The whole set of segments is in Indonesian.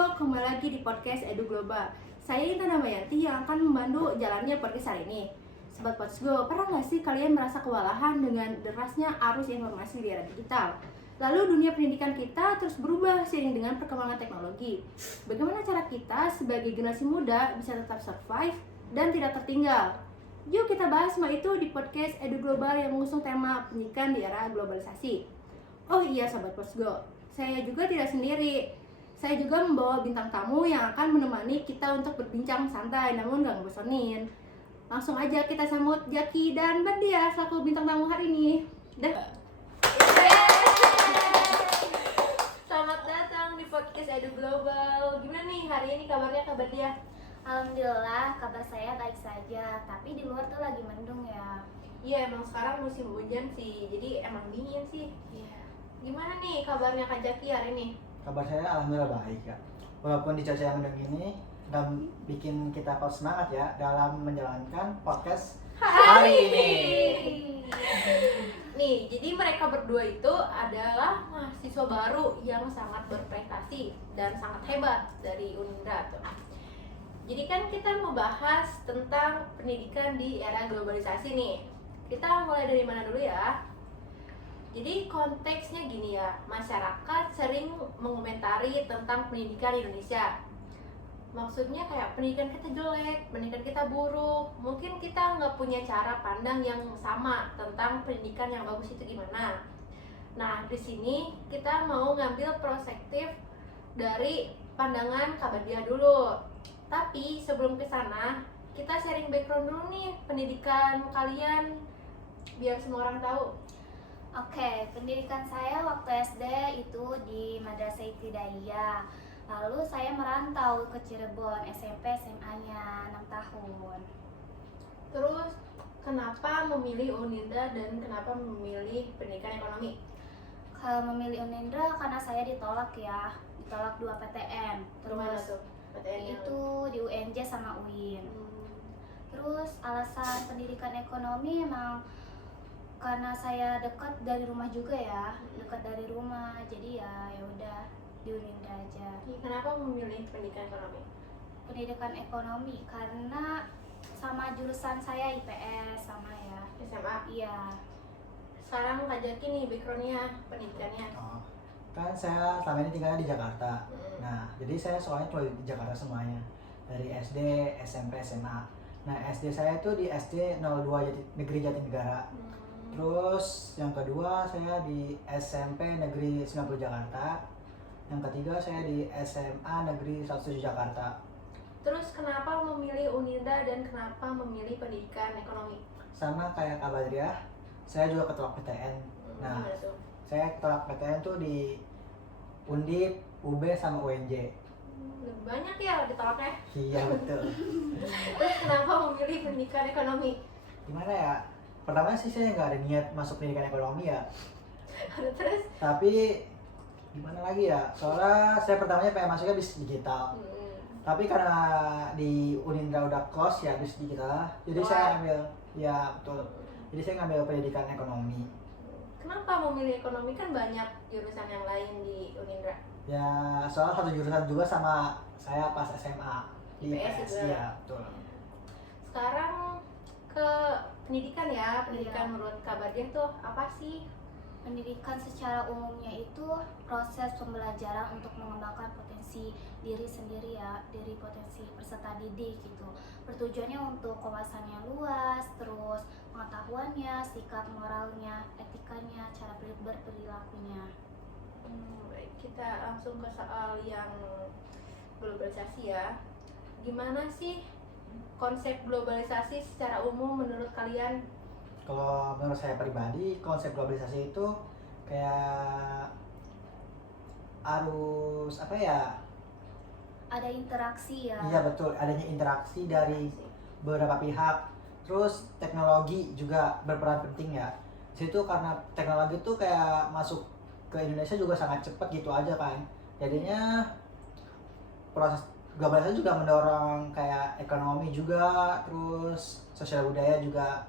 kembali lagi di podcast Edu Global. Saya Intan Namayanti yang akan membantu jalannya podcast hari ini. Sobat Potsgo, pernah nggak sih kalian merasa kewalahan dengan derasnya arus informasi di era digital? Lalu dunia pendidikan kita terus berubah seiring dengan perkembangan teknologi. Bagaimana cara kita sebagai generasi muda bisa tetap survive dan tidak tertinggal? Yuk kita bahas semua itu di podcast Edu Global yang mengusung tema pendidikan di era globalisasi. Oh iya Sobat Potsgo, saya juga tidak sendiri. Saya juga membawa bintang tamu yang akan menemani kita untuk berbincang santai namun gak ngebosenin. Langsung aja kita sambut Jaki dan Badia selaku bintang tamu hari ini. Selamat datang di podcast Edu Global. Gimana nih hari ini kabarnya Kak Badia? Alhamdulillah kabar saya baik saja, tapi di luar tuh lagi mendung ya. Iya emang sekarang musim hujan sih, jadi emang dingin sih. Iya. Gimana nih kabarnya Kak Jaki hari ini? Kabar saya alhamdulillah baik ya. Walaupun di cuaca yang mendung ini dan bikin kita kok semangat ya dalam menjalankan podcast hari ini. Nih, jadi mereka berdua itu adalah mahasiswa baru yang sangat berprestasi dan sangat hebat dari Unindra tuh. Jadi kan kita mau bahas tentang pendidikan di era globalisasi nih. Kita mulai dari mana dulu ya? Jadi konteksnya gini ya, masyarakat sering mengomentari tentang pendidikan di Indonesia. Maksudnya kayak pendidikan kita jelek, pendidikan kita buruk. Mungkin kita nggak punya cara pandang yang sama tentang pendidikan yang bagus itu gimana. Nah, di sini kita mau ngambil perspektif dari pandangan Kak Badia dulu. Tapi sebelum ke sana, kita sharing background dulu nih pendidikan kalian biar semua orang tahu. Oke, pendidikan saya waktu SD itu di Madrasah Ibtidaiyah. Lalu saya merantau ke Cirebon, SMP SMA 6 tahun. Terus kenapa memilih Unindra dan kenapa memilih pendidikan ekonomi? Kalau memilih Unindra karena saya ditolak ya, ditolak 2 PTN. Gimana Terus tuh PTN-nya? itu di UNJ sama UIN. Terus alasan pendidikan ekonomi emang karena saya dekat dari rumah juga ya, dekat dari rumah, jadi ya udah di Unindra aja. Kenapa memilih pendidikan ekonomi? Pendidikan ekonomi karena sama jurusan saya IPS sama ya. SMA. Iya. Sekarang Kak Jaki nih backgroundnya pendidikannya. Oh, kan saya selama ini tinggalnya di Jakarta. Nah, jadi saya soalnya cuma di Jakarta semuanya. Dari SD, SMP, SMA. Nah, SD saya itu di SD 02 Negeri Jatinegara. Terus yang kedua saya di SMP Negeri 90 Jakarta. Yang ketiga saya di SMA Negeri 17 Jakarta. Terus kenapa memilih Unindra dan kenapa memilih pendidikan ekonomi? Sama kayak Kak Badriah, saya juga ketolak PTN. Nah, Gimana tuh? saya ketolak PTN tuh di Undip, UB sama UNJ. Lebih banyak ya ditolaknya. Iya betul. Terus kenapa memilih pendidikan ekonomi? Gimana ya? Pertama sih saya nggak ada niat masuk pendidikan ekonomi ya. Terus Tapi gimana lagi ya? Soalnya saya pertamanya pengen masuknya bisnis digital. Tapi karena di Unindra udah close ya bisnis digital, jadi saya ngambil ya betul. Jadi saya ngambil pendidikan ekonomi. kenapa memilih ekonomi, kan banyak jurusan yang lain di Unindra? Ya soalnya satu jurusan juga sama saya pas SMA di IPS IPS. juga. Iya betul. Sekarang ke pendidikan ya, pendidikan Iya. menurut Kak Badia tuh apa sih? Pendidikan secara umumnya itu proses pembelajaran untuk mengembangkan potensi diri sendiri ya, dari potensi peserta didik gitu. Bertujuannya untuk wawasannya luas, terus pengetahuannya, sikap moralnya, etikanya, cara berperilakunya. Baik, kita langsung ke soal yang globalisasi ya. Gimana sih konsep globalisasi secara umum menurut kalian? Kalau menurut saya pribadi, konsep globalisasi itu kayak harus apa ya? Ada interaksi ya. Iya betul, adanya interaksi dari beberapa pihak. Terus teknologi juga berperan penting ya. Situ karena teknologi itu kayak masuk ke Indonesia juga sangat cepat gitu aja kan. Jadinya proses globalisasi juga mendorong kayak ekonomi juga, terus sosial budaya juga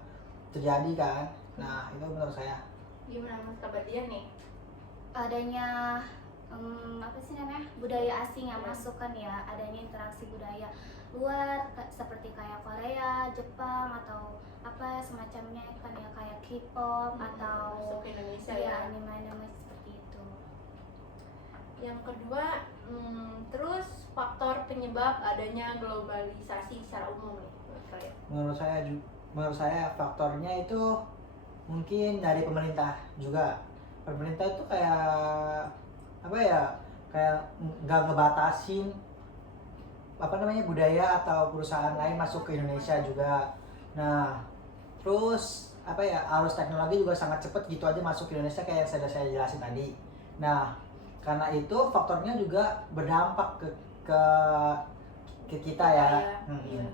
terjadi kan. Nah itu menurut saya. Gimana menurut Kak Badia nih? Adanya apa sih namanya, budaya asing yang masuk kan ya, adanya interaksi budaya luar seperti kayak Korea, Jepang atau apa semacamnya kan ya, kayak K-pop atau masuk ke Indonesia ya ya. anime-anime seperti itu. Yang kedua, terus faktor penyebab adanya globalisasi secara umum nih menurut kalian? Menurut saya faktornya itu mungkin dari pemerintah juga. Pemerintah itu kayak apa ya, kayak nggak ngebatasin apa namanya budaya atau perusahaan lain masuk ke Indonesia juga. Nah, terus apa ya, arus teknologi juga sangat cepat gitu aja masuk ke Indonesia kayak yang saya jelasin tadi. Nah, karena itu faktornya juga berdampak ke ke kita ya. Iya.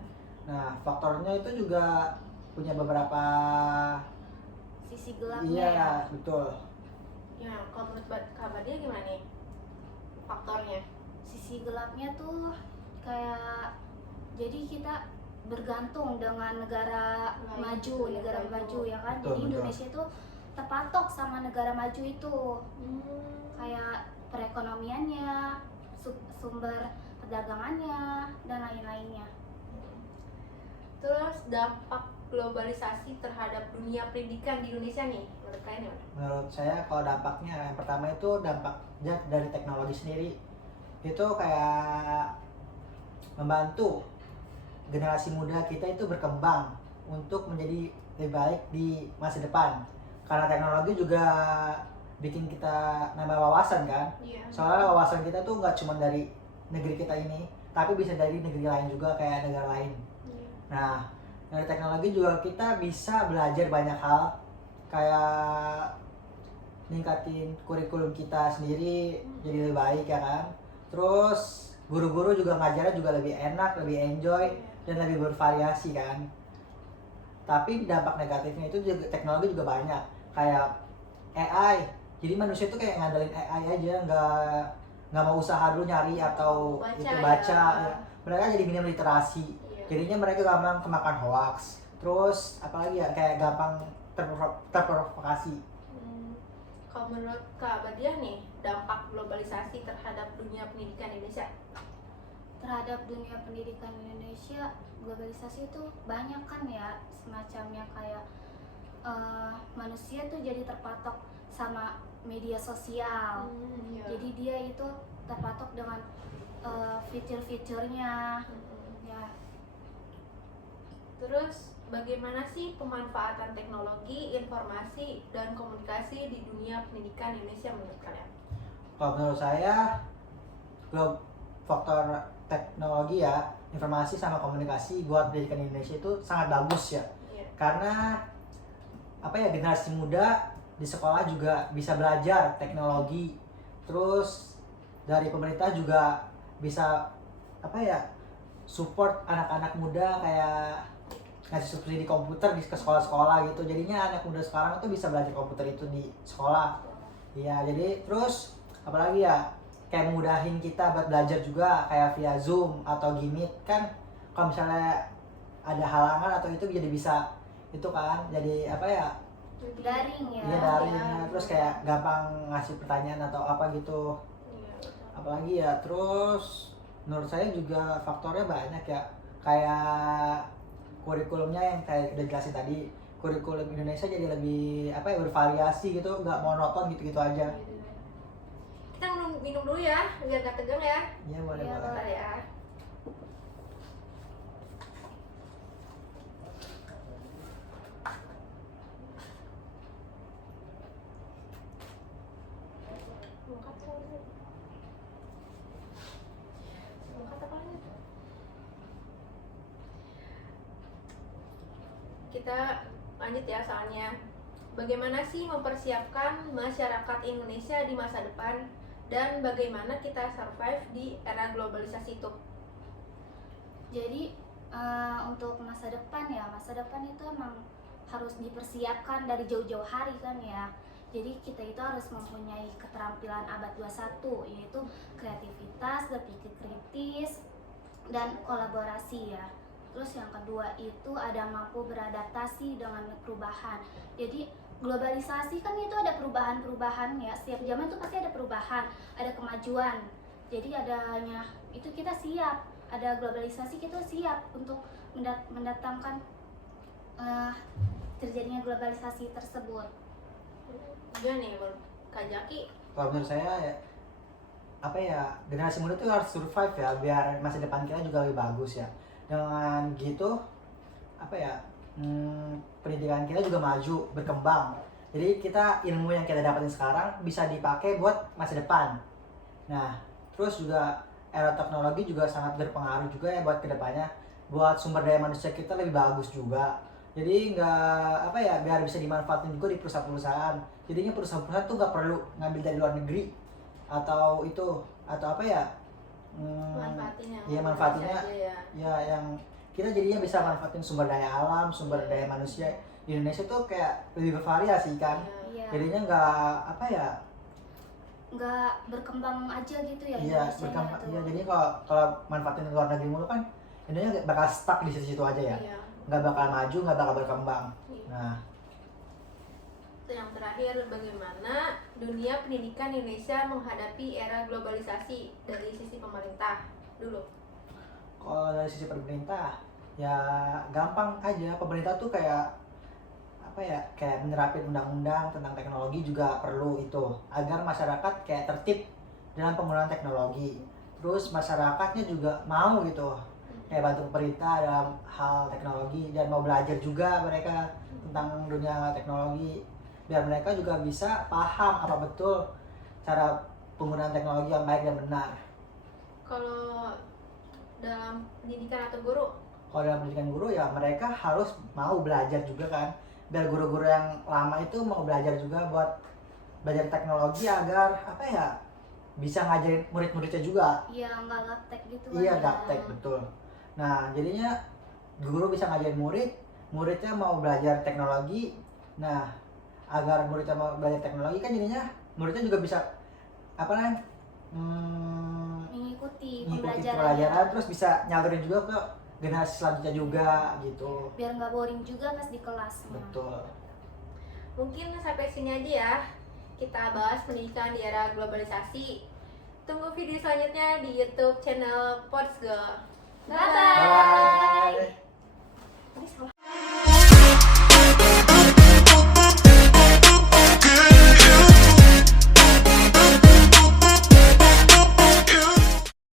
Nah, faktornya itu juga punya beberapa Sisi gelapnya ya. iya, betul. Ya, kalau menurut Kak Badia gimana nih faktornya? Sisi gelapnya tuh kayak jadi kita bergantung dengan negara Lain, maju, iya, negara maju. maju ya kan. Betul, Jadi betul. Indonesia itu terpatok sama negara maju itu, kayak perekonomiannya, sumber perdagangannya dan lain-lainnya. Terus dampak globalisasi terhadap dunia pendidikan di Indonesia nih menurut kalian gimana? Menurut saya kalau dampaknya yang pertama itu dampaknya dari teknologi sendiri. Itu kayak membantu generasi muda kita itu berkembang untuk menjadi lebih baik di masa depan. Karena teknologi juga bikin kita nambah wawasan kan. Iya. Soalnya wawasan kita tuh nggak cuma dari negeri kita ini, tapi bisa dari negeri lain juga kayak negara lain. Nah, dari teknologi juga kita bisa belajar banyak hal, kayak ningkatin kurikulum kita sendiri jadi lebih baik ya kan. Terus guru-guru juga ngajarnya juga lebih enak, lebih enjoy, dan lebih bervariasi kan. Tapi dampak negatifnya itu juga teknologi juga banyak, kayak AI. Jadi manusia tuh kayak ngandelin AI aja, nggak mau usaha dulu nyari atau baca ya. Mereka jadi minim literasi. Jadinya mereka gampang kemakan hoax. Terus apalagi ya, kayak gampang terprovokasi. Kalau menurut Kak Badia nih, dampak globalisasi terhadap dunia pendidikan Indonesia? Terhadap dunia pendidikan Indonesia, globalisasi itu banyak kan ya, semacamnya kayak manusia tuh jadi terpatok sama media sosial. Jadi dia itu terpatok dengan fitur-fiturnya ya. Terus bagaimana sih pemanfaatan teknologi, informasi, dan komunikasi di dunia pendidikan Indonesia menurut kalian? Kalau menurut saya, faktor teknologi ya, informasi sama komunikasi buat pendidikan Indonesia itu sangat bagus ya. Karena apa ya, generasi muda di sekolah juga bisa belajar teknologi. Terus dari pemerintah juga bisa apa ya, support anak-anak muda kayak ngasih subsidi komputer ke sekolah-sekolah gitu. Jadinya anak muda sekarang itu bisa belajar komputer itu di sekolah. Iya, jadi terus apalagi ya, kayak mudahin kita buat belajar juga kayak via Zoom atau Gmeet kan. Kalau misalnya ada halangan atau itu jadi bisa itu kan, jadi apa ya, daring ya. iya daring ya. Terus kayak gampang ngasih pertanyaan atau apa gitu. Apalagi ya, terus menurut saya juga faktornya banyak ya, kayak kurikulumnya yang kayak udah jelasin tadi. Kurikulum Indonesia jadi lebih apa ya, bervariasi gitu, nggak monoton gitu-gitu aja. Kita minum dulu ya, biar gak tegang ya. Iya, boleh Iya, boleh. Bentar ya. Kita lanjut ya soalnya. Bagaimana sih mempersiapkan masyarakat Indonesia di masa depan, dan bagaimana kita survive di era globalisasi itu? Jadi untuk masa depan ya, masa depan itu emang harus dipersiapkan dari jauh-jauh hari kan ya. Jadi kita itu harus mempunyai keterampilan abad 21, yaitu kreativitas, berpikir kritis, dan kolaborasi ya. Terus yang kedua itu ada mampu beradaptasi dengan perubahan. Jadi globalisasi kan itu ada perubahan-perubahan ya, setiap zaman itu pasti ada perubahan, ada kemajuan. Jadi adanya itu kita siap, ada globalisasi kita siap untuk mendatangkan terjadinya globalisasi tersebut. Gimana nih menurut Kak Jaki? Kalau menurut saya ya, apa ya, generasi muda tuh harus survive ya biar masa depan kita juga lebih bagus ya. Dengan gitu apa ya, pendidikan kita juga maju, berkembang. Jadi kita ilmu yang kita dapatin sekarang bisa dipakai buat masa depan. Nah, terus juga era teknologi juga sangat berpengaruh juga ya buat kedepannya, buat sumber daya manusia kita lebih bagus juga. Jadi nggak apa ya, biar bisa dimanfaatin juga di perusahaan-perusahaan. Jadinya perusahaan-perusahaan tuh nggak perlu ngambil dari luar negeri atau itu atau apa ya, Manfaatin yang iya manfaatinya aja ya. ya yang kita jadinya bisa manfaatin sumber daya alam, sumber daya manusia di Indonesia tuh kayak lebih bervariasi kan. Iya. Jadinya nggak apa ya, Nggak berkembang aja gitu ya iya Indonesia berkembang. itu. Iya, jadi kalau manfaatin luar negeri mulu kan Indonesia bakal stuck di situ-situ aja ya, Iya. nggak bakal maju, nggak bakal berkembang. Iya. Nah, Yang terakhir, bagaimana dunia pendidikan Indonesia menghadapi era globalisasi dari sisi pemerintah dulu? kalau dari sisi pemerintah ya gampang aja. Pemerintah tuh kayak apa ya, kayak menerapin undang-undang tentang teknologi juga perlu itu agar masyarakat kayak tertib dalam penggunaan teknologi. Terus masyarakatnya juga mau gitu kayak bantu pemerintah dalam hal teknologi dan mau belajar juga mereka tentang dunia teknologi biar mereka juga bisa paham apa betul cara penggunaan teknologi yang baik dan benar. Kalau dalam pendidikan atau guru, Kalau dalam pendidikan guru ya mereka harus mau belajar juga kan, biar guru-guru yang lama itu mau belajar juga buat belajar teknologi agar apa ya, bisa ngajarin murid-muridnya juga. Iya, nggak gaptek gitu kan Iya, ya. gaptek betul. Nah jadinya guru bisa ngajarin murid, muridnya mau belajar teknologi. Nah agar muridnya mau belajar teknologi kan jadinya muridnya juga bisa apa namanya, Mengikuti ngikutin pembelajaran pelajaran terus bisa nyalurin juga ke generasi selanjutnya juga gitu. biar nggak boring juga pas di kelasnya. Betul. mungkin sampai sini aja ya kita bahas pendidikan di era globalisasi. Tunggu video selanjutnya di YouTube channel Podsgo. Bye-bye. Bye.